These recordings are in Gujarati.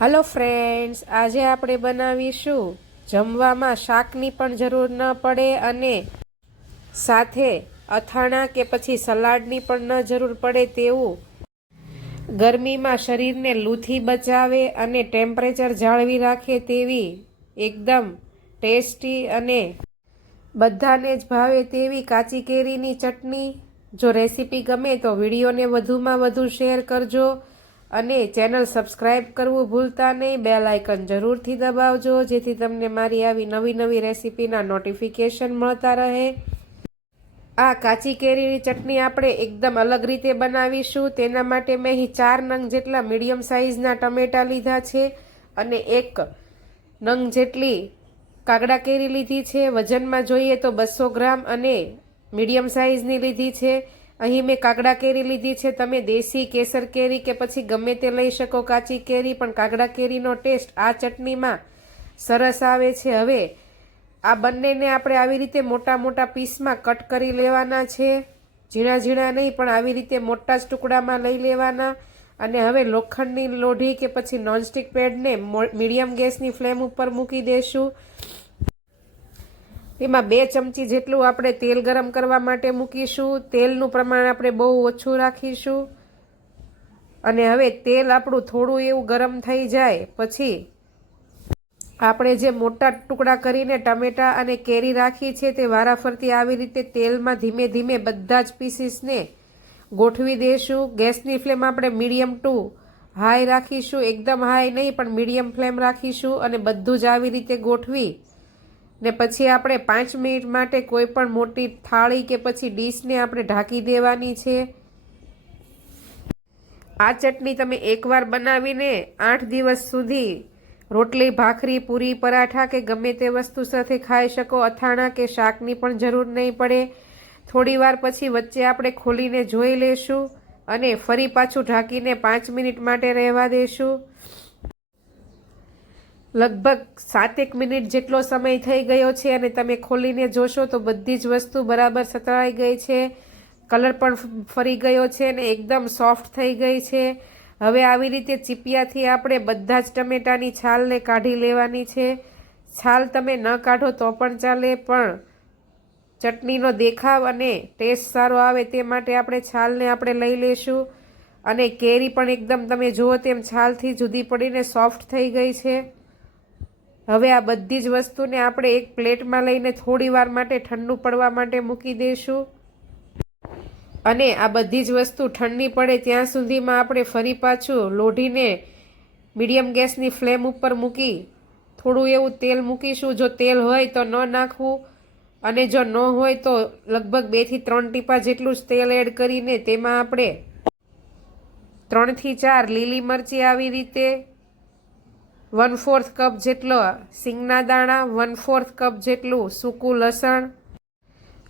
હલો ફ્રેન્ડ્સ આજે આપણે બનાવીશું જમવામાં શાકની પણ જરૂર ન પડે અને સાથે અથાણા કે પછી સલાડની પણ ન જરૂર પડે તેવું. ગરમીમાં શરીરને લૂથી બચાવે અને ટેમ્પરેચર જાળવી રાખે તેવી એકદમ ટેસ્ટી અને બધાને જ ભાવે તેવી કાચી કેરીની ચટણી. જો રેસીપી ગમે તો વિડીયોને વધુમાં વધુ શેર કરજો. અને ચેનલ સબસ્ક્રાઇબ કરવું ભૂલતા નહીં. બેલ આઇકન જરૂરથી દબાવજો, જેથી તમને મારી આવી નવી નવી રેસીપીના નોટિફિકેશન મળતા રહે. આ કાચી કેરીની ચટણી આપણે એકદમ અલગ રીતે બનાવીશું. તેના માટે મેં અહીં ચાર નંગ જેટલા મીડિયમ સાઇઝના ટમેટાં લીધા છે અને એક નંગ જેટલી કાગડા કેરી લીધી છે. વજનમાં જોઈએ તો બસો ગ્રામ અને મીડિયમ સાઇઝની લીધી છે. અહીં મેં કાગડા કેરી લીધી છે. તમે દેશી કેસર કેરી કે પછી ગમે તે લઈ શકો કાચી કેરી, પણ કાગડા કેરીનો ટેસ્ટ આ ચટણીમાં સરસ આવે છે. હવે આ બંનેને આપણે આવી રીતે મોટા મોટા પીસમાં કટ કરી લેવાના છે. ઝીણા ઝીણા નહીં, પણ આવી રીતે મોટા જ ટુકડામાં લઈ લેવાના. અને હવે લોખંડની લોઢી કે પછી નોનસ્ટિક પેડને મીડિયમ ગેસની ફ્લેમ ઉપર મૂકી દેશું. એમાં બે ચમચી જેટલું આપણે તેલ ગરમ કરવા માટે મૂકીશું. તેલનું પ્રમાણ આપણે બહુ ઓછું રાખીશું. અને હવે તેલ આપણું થોડું એવું ગરમ થઈ જાય પછી આપણે જે મોટા ટુકડા કરીને ટમેટા અને કેરી રાખી છે તે વારાફરતી આવી રીતે તેલમાં ધીમે ધીમે બધા જ પીસીસને ગોઠવી દઈશું ગેસની ફ્લેમ આપણે મીડિયમ ટુ હાઈ રાખીશું. એકદમ હાઈ નહીં, પણ મીડિયમ ફ્લેમ રાખીશું અને બધું જ આવી રીતે ગોઠવી ને પછી આપણે પાંચ મિનિટ માટે કોઈ પણ મોટી થાળી કે પછી ડીશને આપણે ઢાંકી દેવાની છે. આ ચટણી તમે એકવાર બનાવીને આઠ દિવસ સુધી રોટલી, ભાખરી, પૂરી, પરાઠા કે ગમે તે વસ્તુ સાથે ખાઈ શકો, અથાણા કે શાકની પણ જરૂર નહીં પડે. થોડીવાર પછી વચ્ચે આપણે ખોલીને જોઈ લેશું અને ફરી પાછું ઢાંકીને પાંચ મિનિટ માટે રહેવા દેશું. લગભગ સાતેક મિનિટ જેટલો સમય થઈ ગયો છે અને તમે ખોલીને જોશો તો બધી જ વસ્તુ બરાબર સતળાઈ ગઈ છે. કલર પણ ફરી ગયો છે અને એકદમ સોફ્ટ થઈ ગઈ છે. હવે આવી રીતે ચીપિયાથી આપણે બધા જ ટમેટાની છાલને કાઢી લેવાની છે. છાલ તમે ન કાઢો તો પણ ચાલે, પણ ચટણીનો દેખાવ અને ટેસ્ટ સારો આવે તે માટે આપણે છાલને આપણે લઈ લેશું. અને કેરી પણ એકદમ તમે જુઓ તેમ છાલથી જુદી પડીને સોફ્ટ થઈ ગઈ છે. હવે આ બધી જ વસ્તુને આપણે એક પ્લેટમાં લઈને થોડી વાર માટે ઠંડુ પડવા માટે મૂકી દઈશું અને આ બધી જ વસ્તુ ઠંડી પડે ત્યાં સુધીમાં આપણે ફરી પાછું લોઢીને મીડિયમ ગેસની ફ્લેમ ઉપર મૂકી થોડું એવું તેલ મૂકીશું. જો તેલ હોય તો ન નાખવું અને જો ન હોય તો લગભગ બેથી ત્રણ ટીપા જેટલું જ તેલ એડ કરીને તેમાં આપણે ત્રણથી ચાર લીલી મરચી આવી રીતે વન ફોર્થ કપ જેટલો સિંગના દાણા વન ફોર્થ કપ જેટલું સૂકું લસણ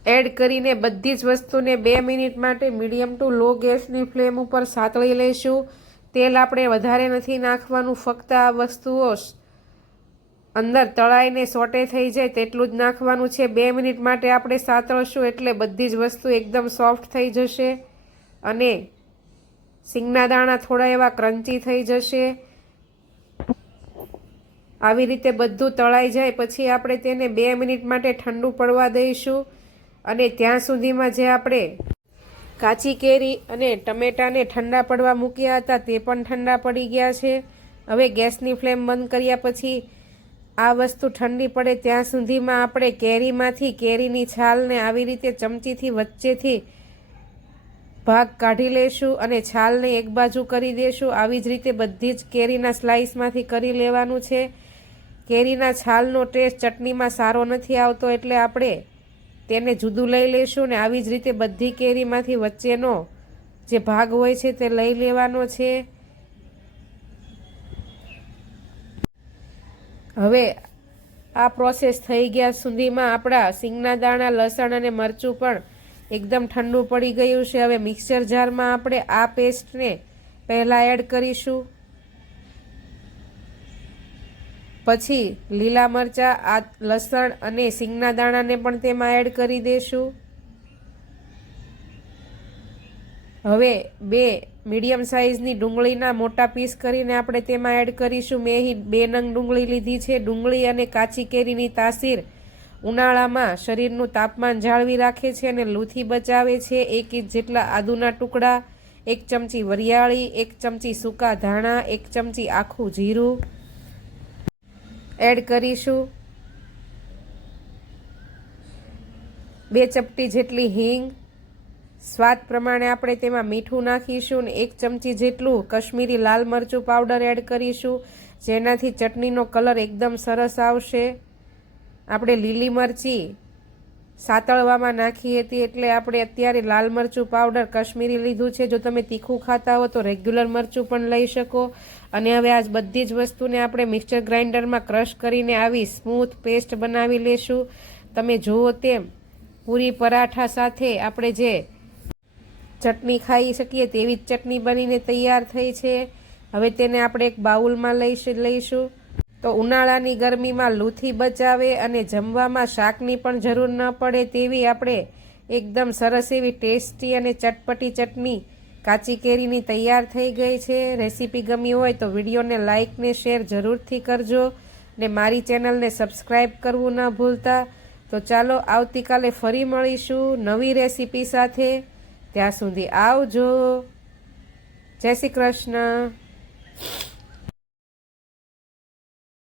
એડ કરીને બધી જ વસ્તુને બે મિનિટ માટે મીડિયમ ટુ લો ગેસની ફ્લેમ ઉપર સાતળી લઈશું. તેલ આપણે વધારે નથી નાખવાનું, ફક્ત આ વસ્તુઓ અંદર તળાઈને સોટે થઈ જાય તેટલું જ નાખવાનું છે. બે મિનિટ માટે આપણે સાતળશું એટલે બધી જ વસ્તુ એકદમ સોફ્ટ થઈ જશે અને સિંગના દાણા થોડા એવા ક્રન્ચી થઈ જશે. આવી રીતે બધું તળાઈ જાય, પછી આપણે તેને બે મિનિટ માટે ઠંડુ પડવા દઈશું. અને ત્યાં સુધીમાં જે આપણે કાચી કેરી અને ટમેટાને ઠંડા પડવા મૂક્યા હતા, તે પણ ઠંડા પડી ગયા છે. હવે ગેસની ફ્લેમ બંધ કર્યા પછી આ વસ્તુ ઠંડી પડે ત્યાં સુધીમાં આપણે કેરીમાંથી કેરીની છાલને આવી રીતે ચમચીથી વચ્ચેથી ભાગ કાઢી લેશું અને છાલને એક બાજુ કરી દેશું આવી જ રીતે બધી જ કેરીના સ્લાઇસમાંથી કરી લેવાનું છે. કેરીના છાલનો ટેસ્ટ ચટણીમાં સારો નથી આવતો એટલે આપણે તેને જુદું લઈ લઈશું ને આવી જ રીતે બધી કેરીમાંથી વચ્ચેનો જે ભાગ હોય છે તે લઈ લેવાનો છે. હવે આ પ્રોસેસ થઈ ગયા સુધીમાં આપણા સિંગના દાણા, લસણ અને મરચું પણ એકદમ ઠંડુ પડી ગયું છે. હવે મિક્સર જારમાં આપણે આ પેસ્ટને પહેલાં એડ કરીશું. પછી લીલા મરચાં, આ લસણ અને સિંગના દાણાને પણ તેમાં એડ કરી દઈશું હવે બે મીડિયમ સાઇઝની ડુંગળીના મોટા પીસ કરીને આપણે તેમાં એડ કરીશું. મેં અહીં બે નંગ ડુંગળી લીધી છે. ડુંગળી અને કાચી કેરીની તાસીર ઉનાળામાં શરીરનું તાપમાન જાળવી રાખે છે અને લૂથી બચાવે છે. એક ઇંચ જેટલા આદુના ટુકડા, એક ચમચી વરિયાળી, એક ચમચી સૂકા ધાણા, એક ચમચી આખું જીરું એડ કરીશું. બે ચપટી જેટલી હિંગ. સ્વાદ પ્રમાણે આપણે તેમાં મીઠું નાખીશું ને એક ચમચી જેટલું કશ્મીરી લાલ મરચું પાવડર એડ કરીશું. જેનાથી ચટણીનો કલર એકદમ સરસ આવશે. આપણે લીલી મરચી સાતળવામાં નાખી હતી એટલે આપણે અત્યારે લાલ મરચું પાવડર કશ્મીરી લીધું છે. જો તમે તીખું ખાતા હો તો રેગ્યુલર મરચું પણ લઈ શકો. અને હવે આ બધી જ વસ્તુને આપણે મિક્સર ગ્રાઇન્ડરમાં ક્રશ કરીને આવી સ્મૂથ પેસ્ટ બનાવી લેશું. તમે જુઓ તેમ, પૂરી પરાઠા સાથે આપણે જે ચટણી ખાઈ શકીએ તેવી જ ચટણી બનીને તૈયાર થઈ છે. હવે તેને આપણે એક બાઉલમાં લઈ લઈશું. તો ઉનાળાની ગરમીમાં લૂથી બચાવે અને જમવામાં શાકની પણ જરૂર ન પડે તેવી આપણે એકદમ સરસ એવી ટેસ્ટી અને ચટપટી ચટણી કાચી કેરીની તૈયાર થઈ ગઈ છે. રેસીપી ગમી હોય તો વિડીયોને લાઇક ને શેર જરૂરથી કરજો ને મારી ચેનલને સબસ્ક્રાઈબ કરવું ન ભૂલતા. તો ચાલો આવતીકાલે ફરી મળીશું નવી રેસીપી સાથે. ત્યાં સુધી આવજો. જય શ્રી કૃષ્ણ.